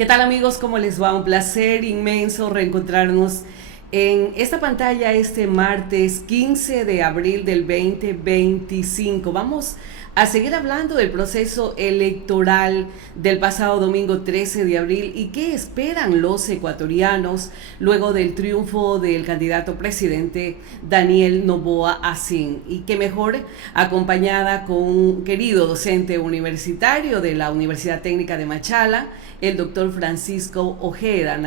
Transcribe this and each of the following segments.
¿Qué tal, amigos? ¿Cómo les va? Un placer inmenso reencontrarnos en esta pantalla este martes 15 de abril del 2025. Vamos a seguir hablando del proceso electoral del pasado domingo 13 de abril y qué esperan los ecuatorianos luego del triunfo del candidato presidente Daniel Noboa Acín. Y qué mejor acompañada con un querido docente universitario de la Universidad Técnica de Machala, el doctor Francisco Ojeda,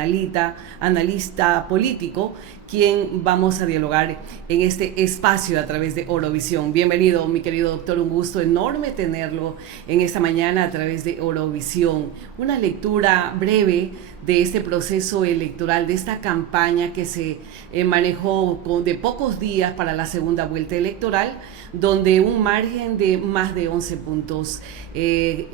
analista político, quien vamos a dialogar en este espacio a través de Orovisión. Bienvenido, mi querido doctor, un gusto enorme tenerlo en esta mañana a través de Orovisión. Una lectura breve de este proceso electoral, de esta campaña que se manejó de pocos días para la segunda vuelta electoral, donde un margen de más de 11 puntos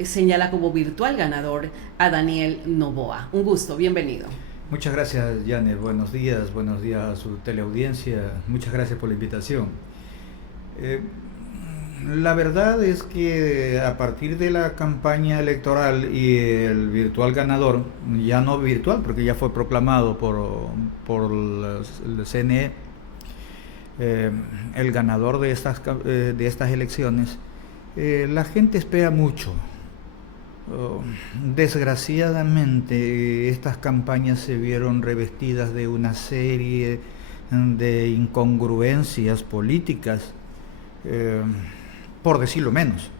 señala como virtual ganador a Daniel Noboa. Un gusto, bienvenido. Muchas gracias, Janet. Buenos días a su teleaudiencia. Muchas gracias por la invitación. La verdad es que a partir de la campaña electoral y el virtual ganador, ya no virtual porque ya fue proclamado por el CNE, el ganador de estas elecciones, la gente espera mucho. Desgraciadamente, estas campañas se vieron revestidas de una serie de incongruencias políticas, por decirlo menos.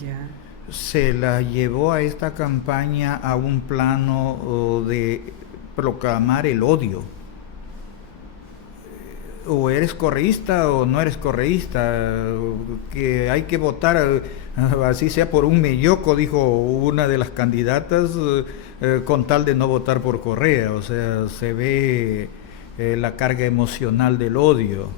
Ya. Se la llevó a esta campaña a un plano de proclamar el odio. O eres correísta o no eres correísta, que hay que votar, así sea por un melloco, dijo una de las candidatas, con tal de no votar por Correa. O sea, se ve la carga emocional del odio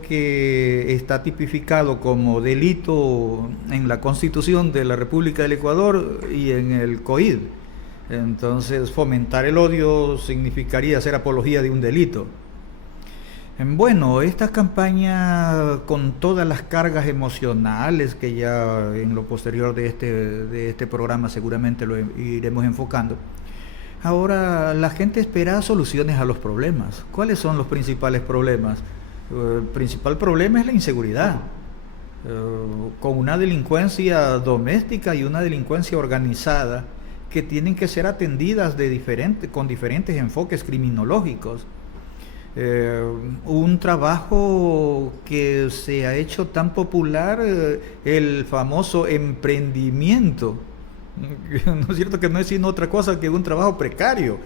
que está tipificado como delito en la Constitución de la República del Ecuador y en el COID. Entonces, fomentar el odio significaría hacer apología de un delito. Bueno, esta campaña, con todas las cargas emocionales que ya en lo posterior de este programa seguramente lo iremos enfocando, ahora la gente espera soluciones a los problemas. ¿Cuáles son los principales problemas? El principal problema es la inseguridad, con una delincuencia doméstica y una delincuencia organizada que tienen que ser atendidas con diferentes enfoques criminológicos. Un trabajo que se ha hecho tan popular, el famoso emprendimiento, ¿no es cierto? Que no es sino otra cosa que un trabajo precario.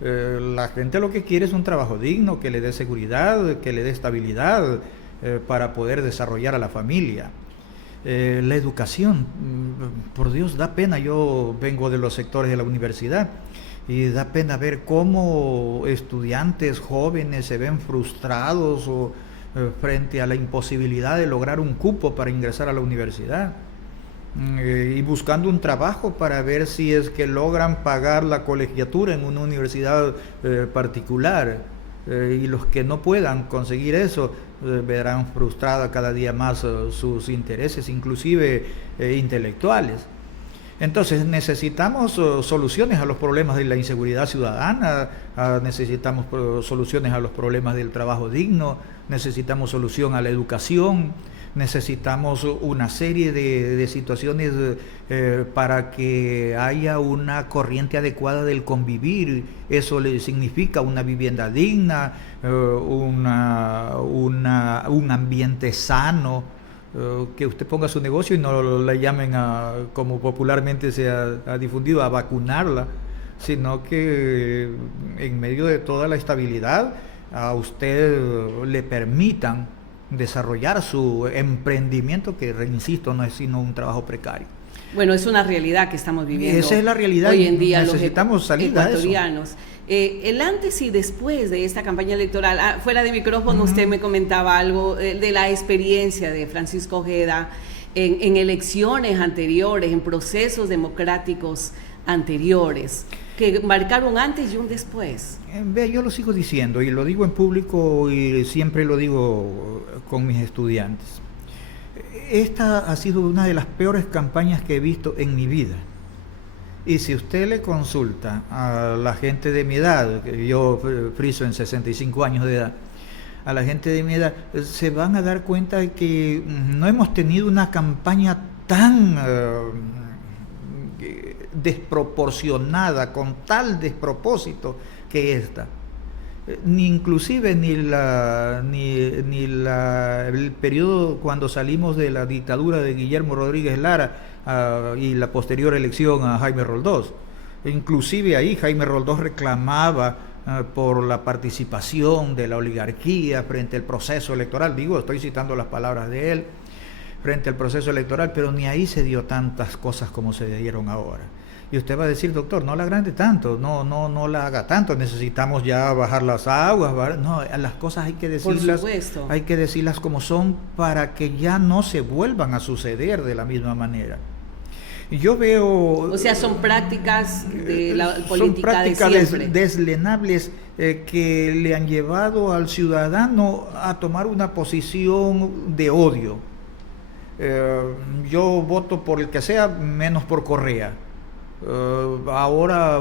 La gente lo que quiere es un trabajo digno, que le dé seguridad, que le dé estabilidad, para poder desarrollar a la familia. La educación, por Dios, da pena. Yo vengo de los sectores de la universidad y da pena ver cómo estudiantes jóvenes se ven frustrados frente a la imposibilidad de lograr un cupo para ingresar a la universidad, y buscando un trabajo para ver si es que logran pagar la colegiatura en una universidad particular, y los que no puedan conseguir eso verán frustrada cada día más sus intereses, inclusive intelectuales. Entonces necesitamos soluciones a los problemas de la inseguridad ciudadana, necesitamos soluciones a los problemas del trabajo digno, necesitamos solución a la educación, necesitamos una serie de situaciones para que haya una corriente adecuada del convivir. Eso le significa una vivienda digna, un ambiente sano, que usted ponga su negocio y no la llamen como popularmente se ha difundido, a vacunarla, sino que en medio de toda la estabilidad a usted le permitan desarrollar su emprendimiento, que, insisto, no es sino un trabajo precario. Bueno, es una realidad que estamos viviendo. Esa es la realidad. Hoy en día necesitamos salir de eso. El antes y después de esta campaña electoral, fuera de micrófono, usted me comentaba algo de la experiencia de Francisco Ojeda en elecciones anteriores, en procesos democráticos anteriores, que marcaron un antes y un después. Vea, yo lo sigo diciendo y lo digo en público y siempre lo digo con mis estudiantes. Esta ha sido una de las peores campañas que he visto en mi vida. Y si usted le consulta a la gente de mi edad, que yo friso en 65 años de edad, a la gente de mi edad, se van a dar cuenta de que no hemos tenido una campaña tan desproporcionada, con tal despropósito que esta. Ni inclusive el periodo cuando salimos de la dictadura de Guillermo Rodríguez Lara y la posterior elección a Jaime Roldós. Inclusive ahí Jaime Roldós reclamaba por la participación de la oligarquía frente al proceso electoral. Digo, estoy citando las palabras de él, frente al proceso electoral, pero ni ahí se dio tantas cosas como se dieron ahora. Y usted va a decir, doctor, no la agrande tanto, no la haga tanto, necesitamos ya bajar las aguas, no, las cosas hay que decirlas como son para que ya no se vuelvan a suceder de la misma manera. Yo veo... O sea, son prácticas de la política de siempre. Deslenables que le han llevado al ciudadano a tomar una posición de odio. Yo voto por el que sea, menos por Correa. Ahora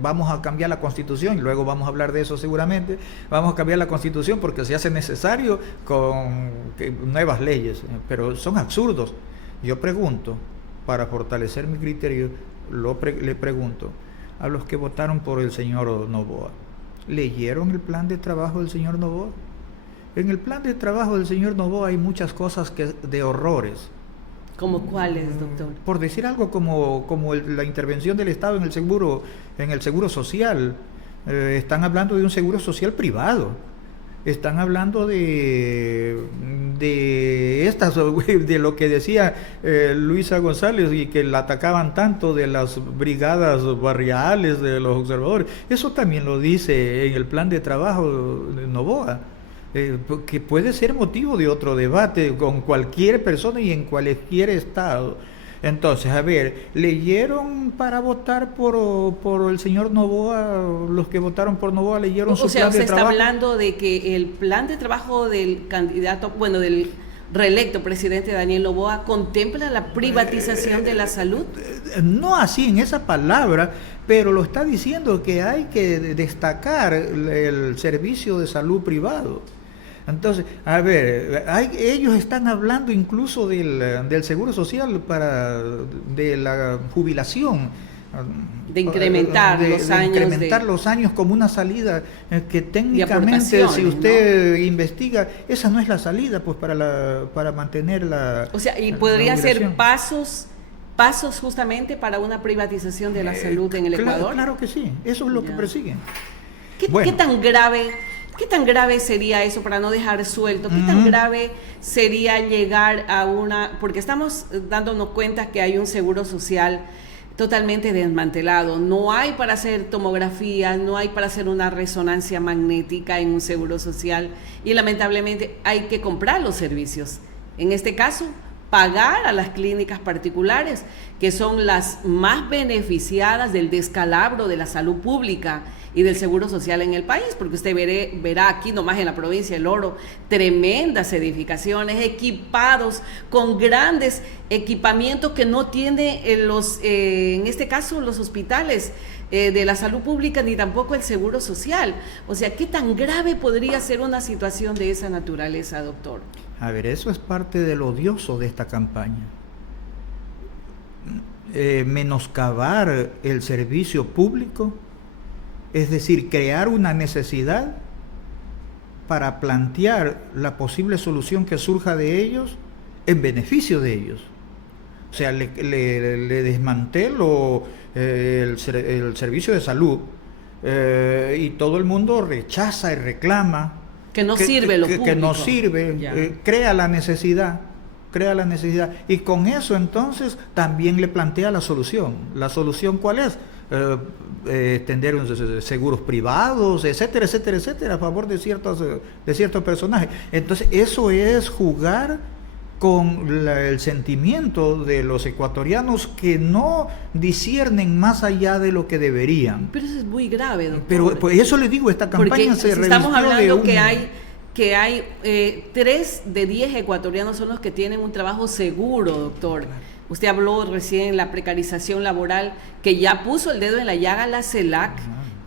vamos a cambiar la Constitución y luego vamos a hablar de eso seguramente. Vamos a cambiar la Constitución porque se hace necesario con nuevas leyes, pero son absurdos. Yo pregunto, para fortalecer mi criterio, le pregunto a los que votaron por el señor Noboa, ¿leyeron el plan de trabajo del señor Noboa? En el plan de trabajo del señor Noboa hay muchas cosas de horrores. ¿Cómo cuáles, doctor? Por decir algo como la intervención del Estado en el seguro social. Están hablando de un seguro social privado. Están hablando de lo que decía Luisa González y que la atacaban tanto de las brigadas barriales de los observadores. Eso también lo dice en el plan de trabajo de Noboa. Que puede ser motivo de otro debate con cualquier persona y en cualquier estado. Entonces, a ver, ¿leyeron para votar por el señor Noboa? Los que votaron por Noboa leyeron su plan de trabajo. O sea, usted está hablando de que el plan de trabajo del candidato, del reelecto presidente Daniel Noboa contempla la privatización de la salud. No así en esa palabra, pero lo está diciendo que hay que destacar el servicio de salud privado. Entonces, a ver, ellos están hablando incluso del seguro social de la jubilación. De incrementar los años como una salida que técnicamente, si usted investiga, esa no es la salida pues para mantener la... O sea, y podría ser pasos justamente para una privatización de la salud en el Ecuador. Claro que sí, eso es lo que persiguen. ¿Qué tan grave sería eso para no dejar suelto? ¿Qué tan grave sería llegar a porque estamos dándonos cuenta que hay un seguro social totalmente desmantelado, no hay para hacer tomografías, no hay para hacer una resonancia magnética en un seguro social y lamentablemente hay que comprar los servicios. En este caso, pagar a las clínicas particulares, que son las más beneficiadas del descalabro de la salud pública y del seguro social en el país, porque usted verá aquí nomás en la provincia del Oro tremendas edificaciones equipados con grandes equipamientos que no tiene en este caso los hospitales de la salud pública ni tampoco el seguro social. O sea, ¿qué tan grave podría ser una situación de esa naturaleza, doctor? A ver, eso es parte de lo odioso de esta campaña. Menoscabar el servicio público, es decir, crear una necesidad para plantear la posible solución que surja de ellos en beneficio de ellos. O sea, le desmantelo el servicio de salud y todo el mundo rechaza y reclama que no sirve lo público. Que no sirve, crea la necesidad, y con eso entonces también le plantea la solución. ¿La solución cuál es? Extender seguros privados, etcétera, a favor de ciertos personajes. Entonces eso es jugar con el sentimiento de los ecuatorianos que no disciernen más allá de lo que deberían. Pero eso es muy grave, doctor. Pero pues eso le digo, esta campaña se revistió estamos hablando que hay 3 de 10 ecuatorianos son los que tienen un trabajo seguro, doctor. Usted habló recién de la precarización laboral, que ya puso el dedo en la llaga la CELAC,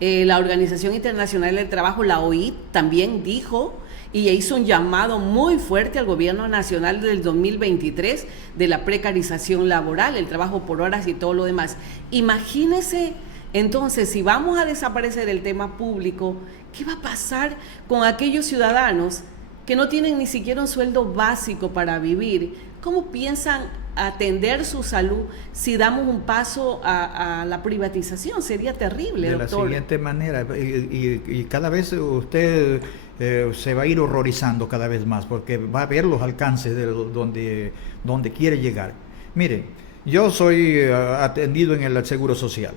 la Organización Internacional del Trabajo, la OIT, también dijo y hizo un llamado muy fuerte al gobierno nacional del 2023 de la precarización laboral, el trabajo por horas y todo lo demás. Imagínese, entonces, si vamos a desaparecer el tema público, ¿qué va a pasar con aquellos ciudadanos que no tienen ni siquiera un sueldo básico para vivir? ¿Cómo piensan atender su salud si damos un paso a la privatización? Sería terrible, doctor. De la siguiente manera, y cada vez usted se va a ir horrorizando cada vez más, porque va a ver los alcances de donde quiere llegar. Mire, yo soy atendido en el Seguro Social.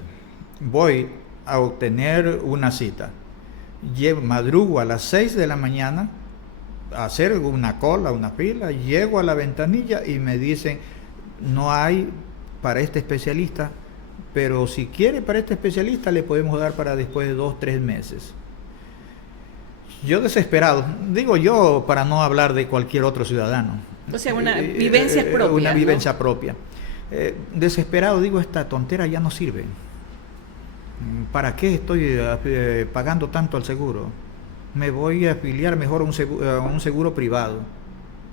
Voy a obtener una cita. Madrugo a las 6 de la mañana, a hacer una cola, una fila, llego a la ventanilla y me dicen, no hay para este especialista, pero si quiere para este especialista le podemos dar para después de 2-3 meses. Yo desesperado, digo yo para no hablar de cualquier otro ciudadano. O sea, una vivencia propia. Una vivencia ¿no? propia. Desesperado, digo, esta tontera ya no sirve. ¿Para qué estoy pagando tanto al seguro? Me voy a afiliar mejor a un seguro privado.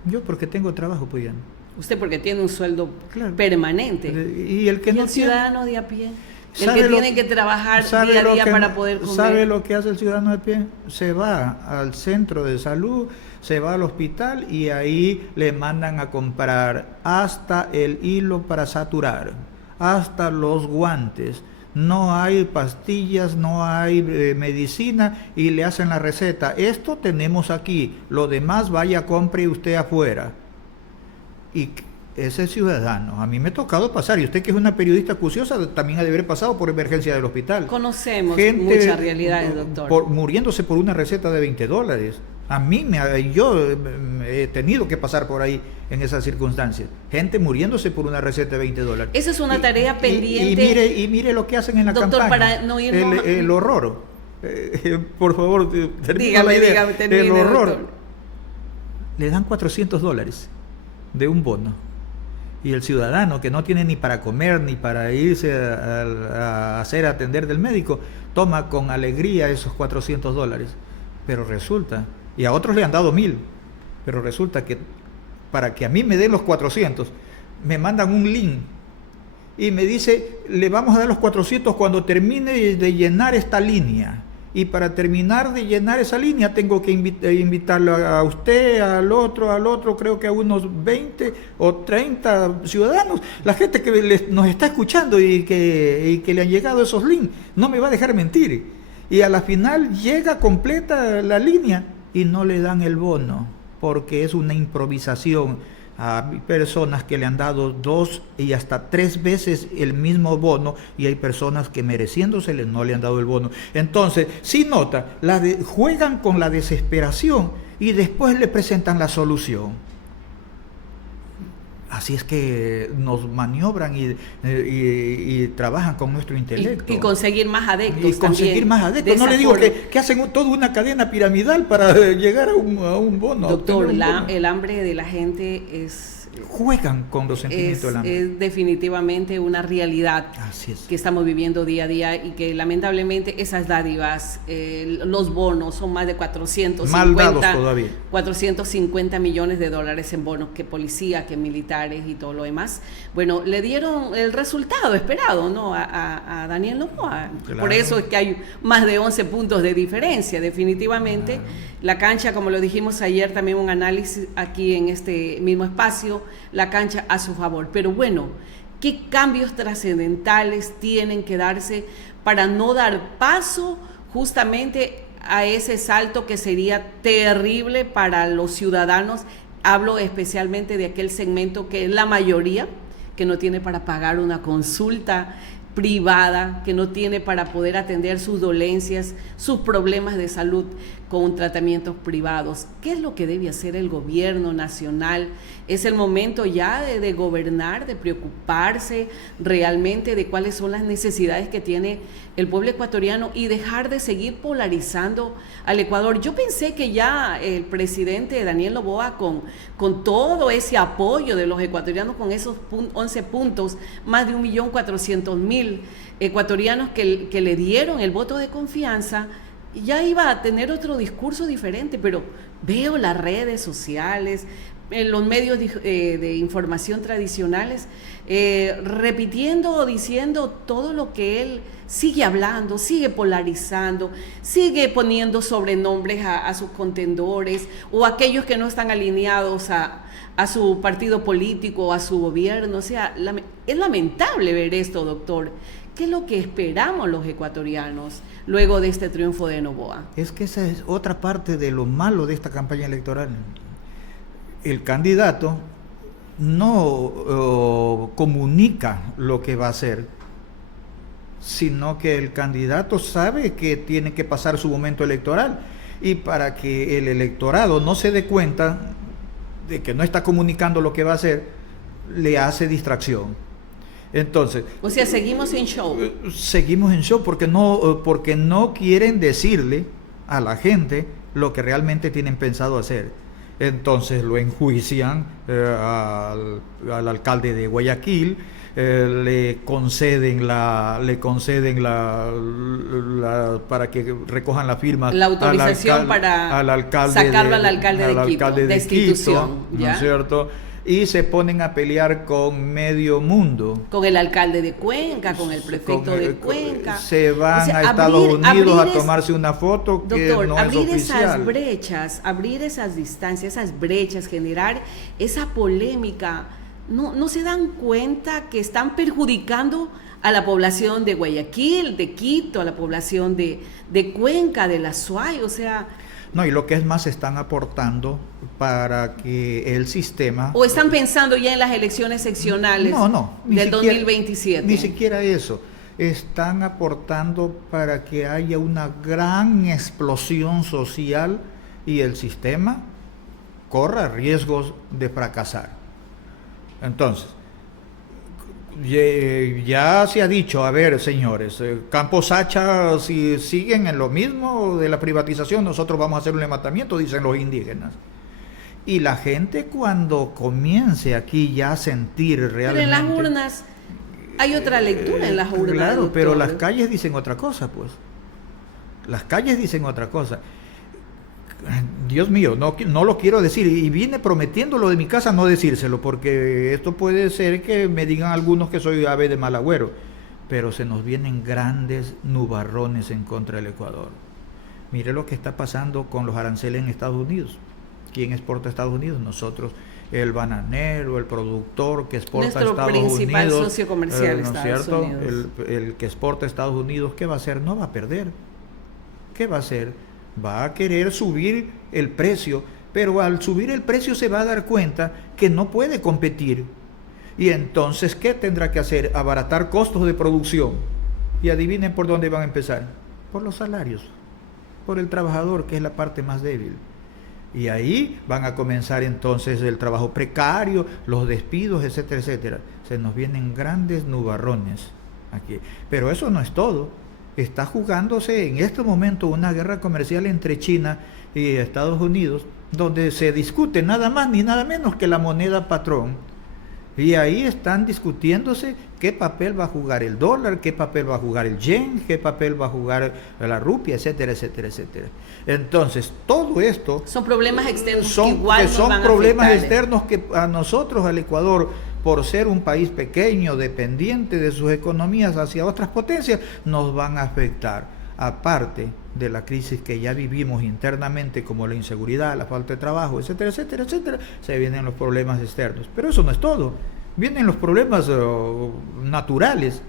Yo porque tengo trabajo, pues ya. Usted porque tiene un sueldo permanente. Y el que no el ciudadano de a pie, el que tiene que trabajar día a día para poder comer. ¿Sabe lo que hace el ciudadano de pie? Se va al centro de salud, se va al hospital y ahí le mandan a comprar hasta el hilo para saturar, hasta los guantes. No hay pastillas, no hay medicina y le hacen la receta. Esto tenemos aquí, lo demás vaya, compre usted afuera. Y ese ciudadano, a mí me ha tocado pasar, y usted que es una periodista acuciosa también ha de haber pasado por emergencia del hospital. Conocemos muchas realidades, doctor. Muriéndose por una receta de $20. A mí, yo he tenido que pasar por ahí en esas circunstancias. Gente muriéndose por una receta de $20. Esa es una tarea pendiente. Y mire lo que hacen en la doctor, campaña. Para no irnos... el horror. Por favor, dígame, termine, el horror. Doctor. Le dan $400 de un bono. Y el ciudadano que no tiene ni para comer ni para irse a hacer atender del médico, toma con alegría esos $400. Pero resulta, y a otros le han dado 1,000, pero resulta que para que a mí me den los 400, me mandan un link y me dice, le vamos a dar los 400 cuando termine de llenar esta línea. Y para terminar de llenar esa línea tengo que invitarlo a usted, al otro, creo que a unos 20 o 30 ciudadanos. La gente que nos está escuchando y que le han llegado esos links, no me va a dejar mentir. Y a la final llega completa la línea y no le dan el bono, porque es una improvisación. A personas que le han dado 2 y hasta 3 veces el mismo bono, y hay personas que mereciéndosele no le han dado el bono. Entonces, si nota, juegan con la desesperación y después le presentan la solución. Así es que nos maniobran y trabajan con nuestro intelecto. Y conseguir más adeptos. Y conseguir más adeptos. No le digo que hacen toda una cadena piramidal para llegar a un bono. Doctor, el hambre de la gente es... Juegan con los sentimientos del hambre. Es definitivamente una realidad que estamos viviendo día a día y que lamentablemente esas dádivas, los bonos son más de 450 millones de dólares en bonos, que policía, que militares y todo lo demás. Bueno, le dieron el resultado esperado, ¿no? a Daniel Noboa. Claro. Por eso es que hay más de 11 puntos de diferencia, definitivamente. Claro. La cancha, como lo dijimos ayer, también un análisis aquí en este mismo espacio, la cancha a su favor. Pero bueno, ¿qué cambios trascendentales tienen que darse para no dar paso justamente a ese salto que sería terrible para los ciudadanos? Hablo especialmente de aquel segmento que es la mayoría, que no tiene para pagar una consulta, privada, que no tiene para poder atender sus dolencias, sus problemas de salud con tratamientos privados. ¿Qué es lo que debe hacer el gobierno nacional? Es el momento ya de gobernar, de preocuparse realmente de cuáles son las necesidades que tiene el pueblo ecuatoriano y dejar de seguir polarizando al Ecuador. Yo pensé que ya el presidente Daniel Noboa, con todo ese apoyo de los ecuatorianos, con esos 11 puntos, más de 1.400.000 ecuatorianos que le dieron el voto de confianza, ya iba a tener otro discurso diferente, pero veo las redes sociales, los medios de información tradicionales, repitiendo o diciendo todo lo que él sigue hablando, sigue polarizando, sigue poniendo sobrenombres a sus contendores o a aquellos que no están alineados a su partido político o a su gobierno. O sea, es lamentable ver esto, doctor. ¿Qué es lo que esperamos los ecuatorianos luego de este triunfo de Noboa? Es que esa es otra parte de lo malo de esta campaña electoral. El candidato no comunica lo que va a hacer, sino que el candidato sabe que tiene que pasar su momento electoral, y para que el electorado no se dé cuenta de que no está comunicando lo que va a hacer, le hace distracción. Entonces, o sea, seguimos en show. Seguimos en show porque no quieren decirle a la gente lo que realmente tienen pensado hacer. Entonces lo enjuician al alcalde de Guayaquil, le conceden para que recojan la firma, la autorización para sacarlo al alcalde de Quito, destitución, ¿no es cierto? Y se ponen a pelear con medio mundo. Con el alcalde de Cuenca, con el prefecto de Cuenca. Se van a Estados Unidos a tomarse una foto que doctor, no es oficial. Esas brechas, abrir esas distancias, esas brechas, generar esa polémica, no se dan cuenta que están perjudicando a la población de Guayaquil, de Quito, a la población de Cuenca, de la Suay, o sea... No, y lo que es más, están aportando para que el sistema... ¿O están pensando ya en las elecciones seccionales del 2027? Ni siquiera eso. Están aportando para que haya una gran explosión social y el sistema corra riesgos de fracasar. Entonces, ya se ha dicho, a ver, señores, Campos Hacha, si siguen en lo mismo de la privatización, nosotros vamos a hacer un levantamiento, dicen los indígenas. Y la gente, cuando comience aquí ya a sentir realmente... Pero en las urnas hay otra lectura, en las urnas. Claro, doctor. pero las calles dicen otra cosa, pues. Las calles dicen otra cosa. Dios mío, no lo quiero decir, y vine prometiéndolo de mi casa no decírselo, porque esto puede ser que me digan algunos que soy ave de mal agüero, pero se nos vienen grandes nubarrones en contra del Ecuador. Mire lo que está pasando con los aranceles en Estados Unidos. ¿Quién exporta a Estados Unidos? Nosotros. El bananero, el productor que exporta a Estados Unidos. Nuestro principal socio comercial, ¿no es cierto? El que exporta a Estados Unidos, ¿qué va a hacer? No va a perder. ¿Qué va a hacer? Va a querer subir el precio, pero al subir el precio se va a dar cuenta que no puede competir. Y entonces, ¿qué tendrá que hacer? Abaratar costos de producción. Y adivinen por dónde van a empezar. Por los salarios, por el trabajador, que es la parte más débil. Y ahí van a comenzar entonces el trabajo precario, los despidos, etcétera, etcétera. Se nos vienen grandes nubarrones aquí. Pero eso no es todo. Está jugándose en este momento una guerra comercial entre China y Estados Unidos, donde se discute nada más ni nada menos que la moneda patrón. Y ahí están discutiéndose qué papel va a jugar el dólar, qué papel va a jugar el yen, qué papel va a jugar la rupia, etcétera, etcétera, etcétera. Entonces, todo esto... Son problemas externos son problemas externos que a nosotros, al Ecuador, por ser un país pequeño, dependiente de sus economías hacia otras potencias, nos van a afectar. Aparte de la crisis que ya vivimos internamente, como la inseguridad, la falta de trabajo, etcétera, etcétera, etcétera, se vienen los problemas externos. Pero eso no es todo. Vienen los problemas naturales.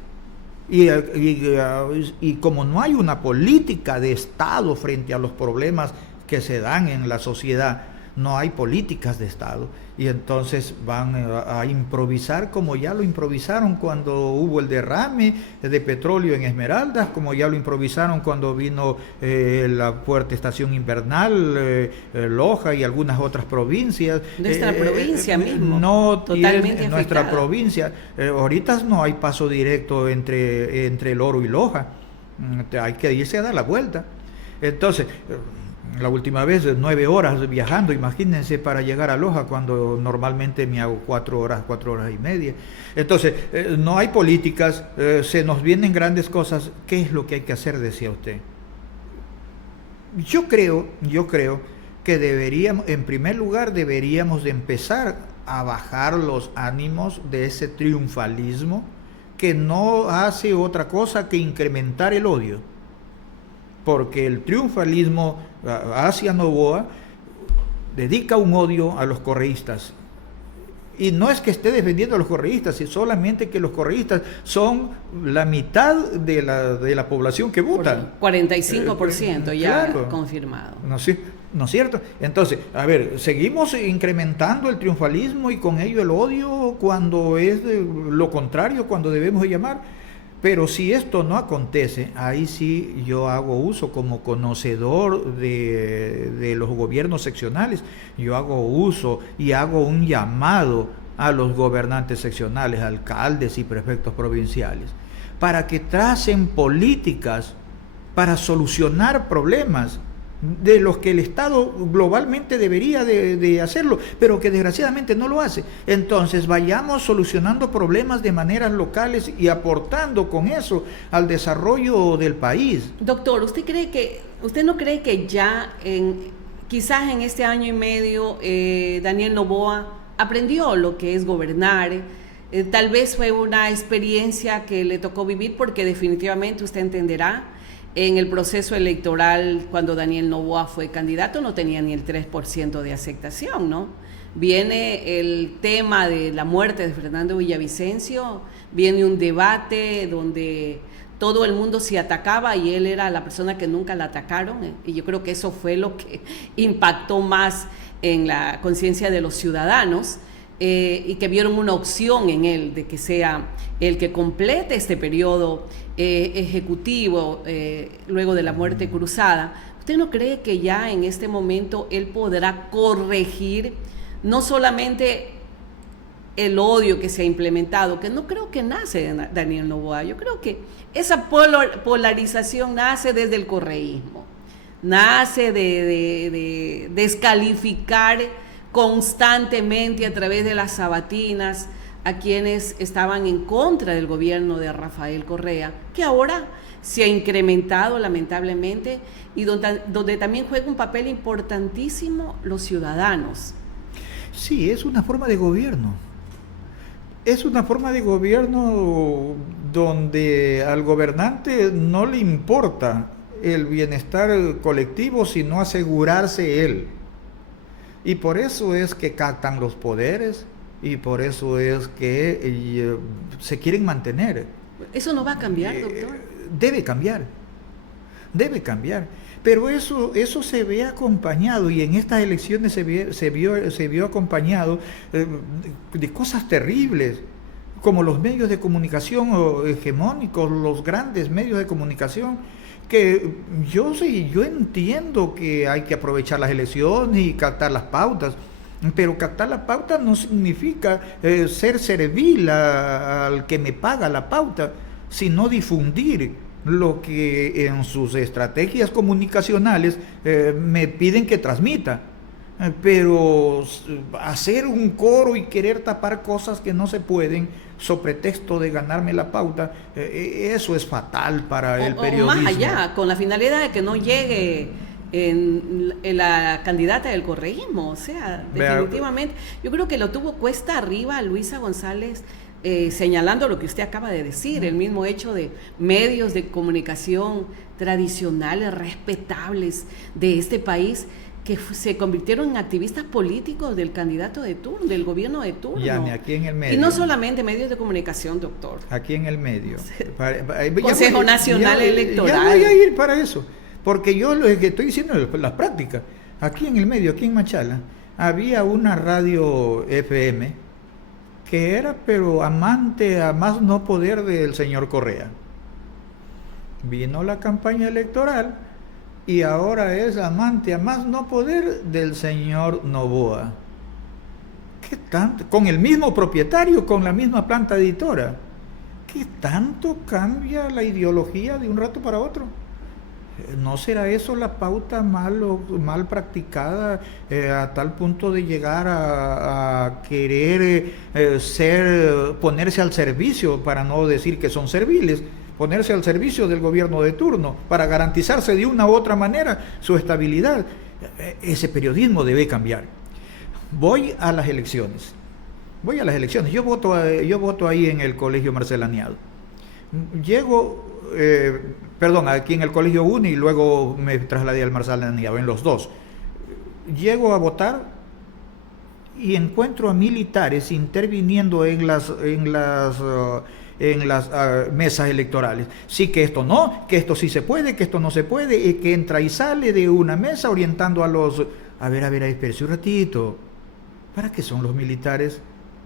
Y como no hay una política de Estado frente a los problemas que se dan en la sociedad, no hay políticas de Estado, y entonces van a improvisar como ya lo improvisaron cuando hubo el derrame de petróleo en Esmeraldas, como ya lo improvisaron cuando vino la fuerte estación invernal, Loja y algunas otras provincias. Nuestra provincia mismo. No totalmente tiene nuestra provincia. Ahorita no hay paso directo entre El Oro y Loja. Hay que irse a dar la vuelta. Entonces, la última vez 9 horas viajando, imagínense, para llegar a Loja, cuando normalmente me hago 4 horas y media. Entonces, no hay políticas, se nos vienen grandes cosas. ¿Qué es lo que hay que hacer, decía usted? Yo creo que deberíamos, en primer lugar, deberíamos de empezar a bajar los ánimos de ese triunfalismo que no hace otra cosa que incrementar el odio. Porque el triunfalismo hacia Noboa dedica un odio a los correístas. Y no es que esté defendiendo a los correístas, es solamente que los correístas son la mitad de la población que vota. 45% ya claro, confirmado. ¿No es cierto? Entonces, a ver, seguimos incrementando el triunfalismo y con ello el odio cuando es lo contrario, cuando debemos de llamar. Pero si esto no acontece, ahí sí yo hago uso como conocedor de los gobiernos seccionales, yo hago uso y hago un llamado a los gobernantes seccionales, alcaldes y prefectos provinciales, para que tracen políticas para solucionar problemas de los que el Estado globalmente debería de hacerlo, pero que desgraciadamente no lo hace. Entonces vayamos solucionando problemas de maneras locales y aportando con eso al desarrollo del país. Doctor, ¿usted no cree que ya quizás en este año y medio Daniel Noboa aprendió lo que es gobernar? Tal vez fue una experiencia que le tocó vivir, porque definitivamente usted entenderá, en el proceso electoral, cuando Daniel Noboa fue candidato, no tenía ni el 3% de aceptación, ¿no? Viene el tema de la muerte de Fernando Villavicencio, viene un debate donde todo el mundo se atacaba y él era la persona que nunca la atacaron, y yo creo que eso fue lo que impactó más en la conciencia de los ciudadanos, y que vieron una opción en él de que sea el que complete este periodo ejecutivo luego de la muerte cruzada. ¿Usted no cree que ya en este momento él podrá corregir no solamente el odio que se ha implementado, que no creo que nace de Daniel Noboa? Yo creo que esa polarización nace desde el correísmo, nace de descalificar constantemente a través de las sabatinas a quienes estaban en contra del gobierno de Rafael Correa, que ahora se ha incrementado lamentablemente, y donde también juega un papel importantísimo los ciudadanos. Sí, es una forma de gobierno. Es una forma de gobierno donde al gobernante no le importa el bienestar colectivo, sino asegurarse él. Y por eso es que captan los poderes y por eso es que se quieren mantener. ¿Eso no va a cambiar, doctor? Debe cambiar. Pero eso se ve acompañado, y en estas elecciones se vio acompañado de cosas terribles, como los medios de comunicación hegemónicos, los grandes medios de comunicación, que yo entiendo que hay que aprovechar las elecciones y captar las pautas, pero captar las pautas no significa ser servil al que me paga la pauta, sino difundir lo que en sus estrategias comunicacionales me piden que transmita. Pero hacer un coro y querer tapar cosas que no se pueden, sobre pretexto de ganarme la pauta, eso es fatal para el periodismo. O más allá, con la finalidad de que no llegue en la candidata del correísmo. O sea, definitivamente, yo creo que lo tuvo cuesta arriba a Luisa González, señalando lo que usted acaba de decir, el mismo hecho de medios de comunicación tradicionales, respetables de este país, que se convirtieron en activistas políticos del candidato de turno, del gobierno de turno. Yani, aquí en el medio. Y no solamente medios de comunicación, doctor. Aquí en el medio. Consejo Nacional Electoral. Ya voy a ir para eso, porque yo lo que estoy diciendo es las prácticas. Aquí en el medio, aquí en Machala, había una radio FM que era pero amante a más no poder del señor Correa. Vino la campaña electoral y ahora es amante a más no poder del señor Noboa. ¿Qué tanto? Con el mismo propietario, con la misma planta editora. ¿Qué tanto cambia la ideología de un rato para otro? ¿No será eso la pauta mal practicada a tal punto de llegar a querer ponerse al servicio, para no decir que son serviles, ponerse al servicio del gobierno de turno para garantizarse de una u otra manera su estabilidad? Ese periodismo debe cambiar. Voy a las elecciones. Yo voto ahí en el Colegio Marcelaniado. Aquí en el Colegio UNI y luego me trasladé al Marcelaniado, en los dos. Llego a votar y encuentro a militares interviniendo en las mesas electorales. Sí, que esto no, que esto sí se puede, que esto no se puede, y que entra y sale de una mesa orientando a los... A ver, espérese un ratito. ¿Para qué son los militares?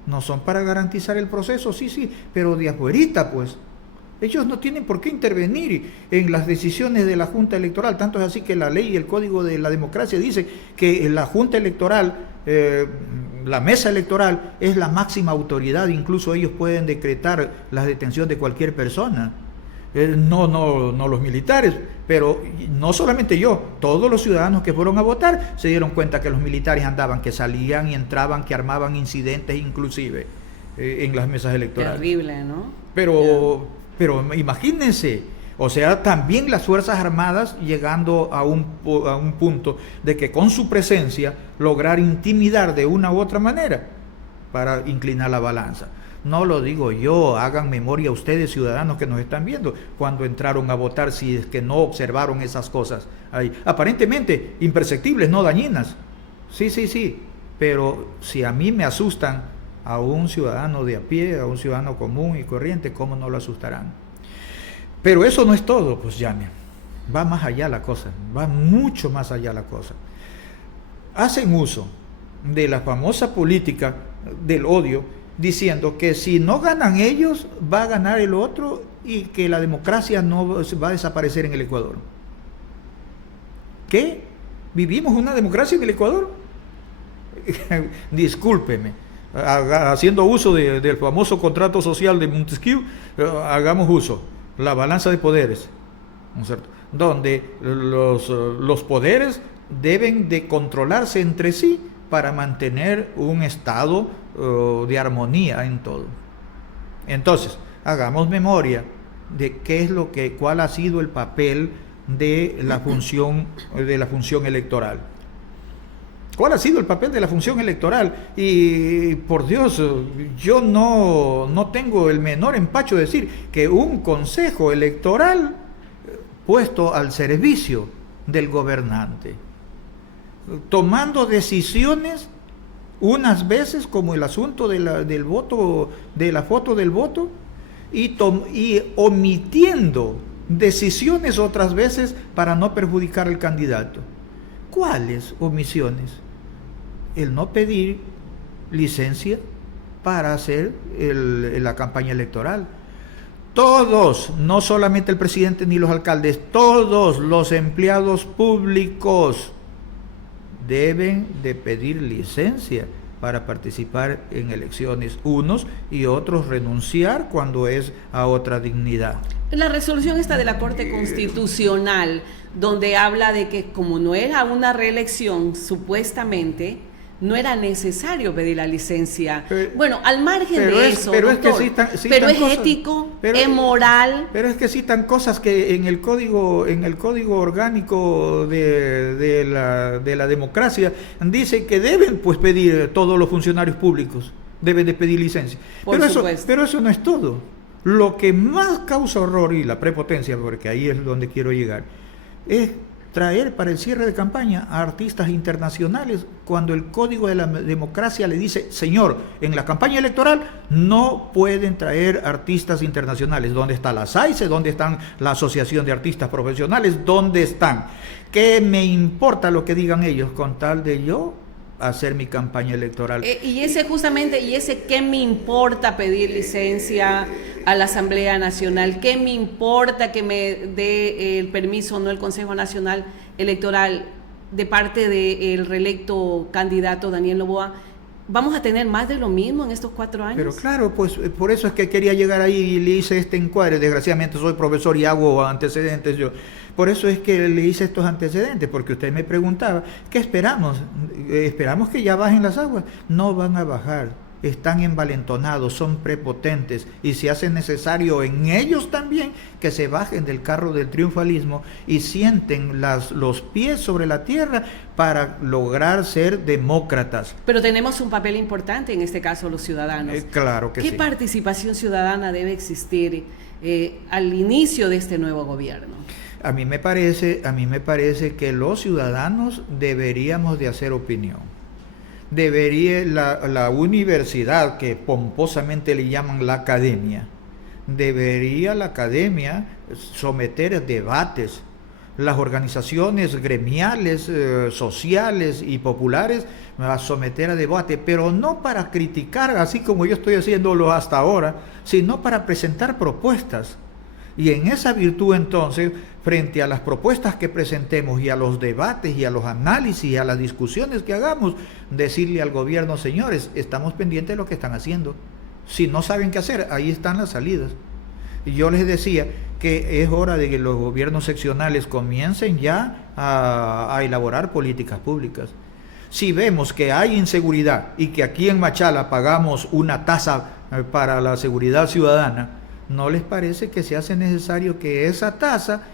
¿No son para garantizar el proceso? Sí, pero de afuerita, pues. Ellos no tienen por qué intervenir en las decisiones de la Junta Electoral. Tanto es así que la ley y el Código de la Democracia dice que la Junta Electoral, la mesa electoral, es la máxima autoridad. Incluso ellos pueden decretar la detención de cualquier persona. No los militares, pero no solamente yo, todos los ciudadanos que fueron a votar se dieron cuenta que los militares andaban, que salían y entraban, que armaban incidentes inclusive en las mesas electorales. Terrible, ¿no? Pero imagínense, o sea, también las Fuerzas Armadas llegando a un punto de que con su presencia lograr intimidar de una u otra manera para inclinar la balanza. No lo digo yo, hagan memoria ustedes, ciudadanos que nos están viendo, cuando entraron a votar, si es que no observaron esas cosas ahí. Aparentemente imperceptibles, no dañinas. Sí, pero si a mí me asustan, a un ciudadano de a pie, a un ciudadano común y corriente, ¿cómo no lo asustarán? Pero eso no es todo, pues Yania. Va más allá la cosa, va mucho más allá la cosa. Hacen uso de la famosa política del odio, diciendo que si no ganan ellos, va a ganar el otro y que la democracia no va a desaparecer en el Ecuador. ¿Qué? ¿Vivimos una democracia en el Ecuador? Discúlpeme, haciendo uso del famoso contrato social de Montesquieu, hagamos uso, la balanza de poderes, ¿no es cierto?, donde los poderes deben de controlarse entre sí para mantener un estado de armonía en todo. Entonces, hagamos memoria de cuál ha sido el papel de la función electoral. ¿Cuál ha sido el papel de la función electoral? Y por Dios, yo no tengo el menor empacho de decir que un consejo electoral puesto al servicio del gobernante, tomando decisiones unas veces como el asunto del voto, de la foto del voto, y omitiendo decisiones otras veces para no perjudicar al candidato. ¿Cuáles omisiones? El no pedir licencia para hacer la campaña electoral. Todos, no solamente el presidente ni los alcaldes, todos los empleados públicos deben de pedir licencia para participar en elecciones, unos y otros renunciar cuando es a otra dignidad. La resolución esta de la Corte Constitucional, donde habla de que como no era una reelección, supuestamente no era necesario pedir la licencia. Bueno, al margen de eso, pero doctor, es ético, es moral. Pero es que citan cosas que en el código orgánico de la democracia dice que deben pues pedir, todos los funcionarios públicos deben de pedir licencia. Pero eso no es todo. Lo que más causa horror y la prepotencia, porque ahí es donde quiero llegar, es traer para el cierre de campaña a artistas internacionales cuando el Código de la Democracia le dice, señor, en la campaña electoral no pueden traer artistas internacionales. ¿Dónde está la SAICE? ¿Dónde están la Asociación de Artistas Profesionales? ¿Dónde están? ¿Qué me importa lo que digan ellos con tal de yo hacer mi campaña electoral. Y ese qué me importa pedir licencia a la Asamblea Nacional, qué me importa que me dé el permiso o no el Consejo Nacional Electoral de parte del reelecto candidato Daniel Noboa. ¿Vamos a tener más de lo mismo en estos 4 años? Pero claro, pues por eso es que quería llegar ahí y le hice este encuadre. Desgraciadamente soy profesor y hago antecedentes yo. Por eso es que le hice estos antecedentes, porque usted me preguntaba, ¿qué esperamos? ¿Esperamos que ya bajen las aguas? No van a bajar. Están envalentonados, son prepotentes y se hace necesario en ellos también que se bajen del carro del triunfalismo y sienten los pies sobre la tierra para lograr ser demócratas. Pero tenemos un papel importante en este caso los ciudadanos. Claro que sí. ¿Qué participación ciudadana debe existir al inicio de este nuevo gobierno? A mí me parece que los ciudadanos deberíamos de hacer opinión. Debería la universidad, que pomposamente le llaman la academia, debería la academia someter debates. Las organizaciones gremiales, sociales y populares a someter a debate, pero no para criticar así como yo estoy haciéndolo hasta ahora, sino para presentar propuestas. Y en esa virtud entonces, frente a las propuestas que presentemos y a los debates y a los análisis y a las discusiones que hagamos, decirle al gobierno, señores, estamos pendientes de lo que están haciendo. Si no saben qué hacer, ahí están las salidas. Y yo les decía que es hora de que los gobiernos seccionales comiencen ya a elaborar políticas públicas. Si vemos que hay inseguridad y que aquí en Machala pagamos una tasa para la seguridad ciudadana, ¿no les parece que se hace necesario que esa tasa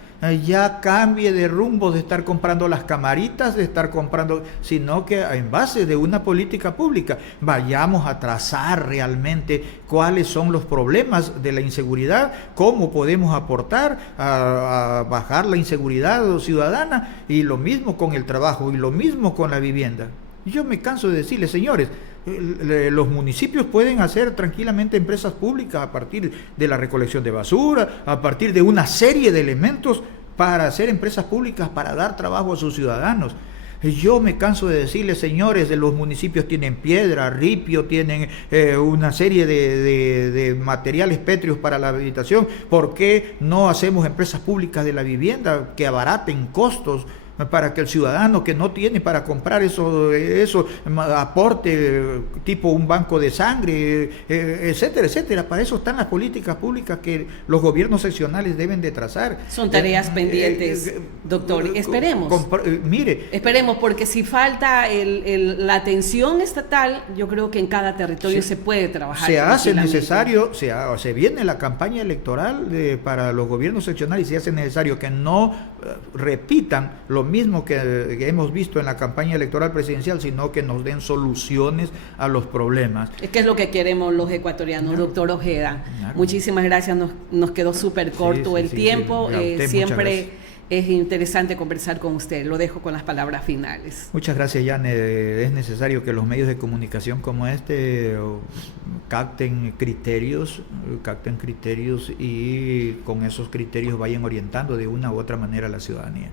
ya cambie de rumbo, de estar comprando las camaritas, de estar comprando, sino que en base de una política pública vayamos a trazar realmente cuáles son los problemas de la inseguridad, cómo podemos aportar a bajar la inseguridad ciudadana, y lo mismo con el trabajo y lo mismo con la vivienda? Yo me canso de decirles, señores, los municipios pueden hacer tranquilamente empresas públicas a partir de la recolección de basura, a partir de una serie de elementos para hacer empresas públicas, para dar trabajo a sus ciudadanos. Yo me canso de decirles, señores, de los municipios tienen piedra, ripio, tienen una serie de materiales pétreos para la habitación. ¿Por qué no hacemos empresas públicas de la vivienda que abaraten costos para que el ciudadano que no tiene para comprar eso aporte, tipo un banco de sangre, etcétera, etcétera? Para eso están las políticas públicas que los gobiernos seccionales deben de trazar. Son tareas pendientes, doctor. Esperemos. Esperemos, porque si falta la atención estatal, yo creo que en cada territorio se puede trabajar. Se hace necesario, se viene la campaña electoral para los gobiernos seccionales y se hace necesario que no repitan lo mismo que hemos visto en la campaña electoral presidencial, sino que nos den soluciones a los problemas. Es que es lo que queremos los ecuatorianos, doctor Ojeda. Muchísimas gracias, nos quedó súper corto el tiempo. Siempre es interesante conversar con usted. Lo dejo con las palabras finales. Muchas gracias, Yane. Es necesario que los medios de comunicación como este capten criterios y con esos criterios vayan orientando de una u otra manera a la ciudadanía.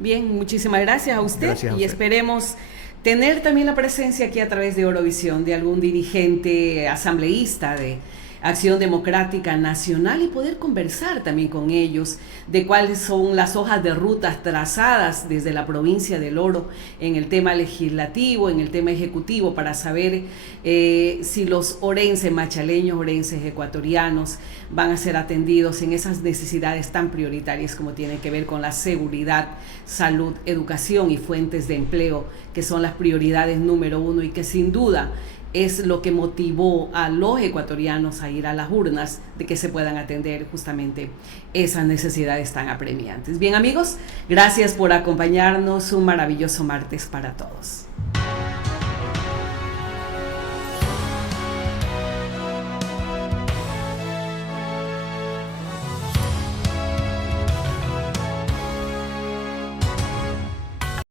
Bien, muchísimas gracias a usted. Y esperemos tener también la presencia aquí a través de Eurovisión de algún dirigente asambleísta de Acción Democrática Nacional y poder conversar también con ellos de cuáles son las hojas de rutas trazadas desde la provincia del Oro en el tema legislativo, en el tema ejecutivo, para saber si los orenses, machaleños, orenses, ecuatorianos van a ser atendidos en esas necesidades tan prioritarias como tienen que ver con la seguridad, salud, educación y fuentes de empleo, que son las prioridades número 1 y que sin duda es lo que motivó a los ecuatorianos a ir a las urnas, de que se puedan atender justamente esas necesidades tan apremiantes. Bien, amigos, gracias por acompañarnos. Un maravilloso martes para todos.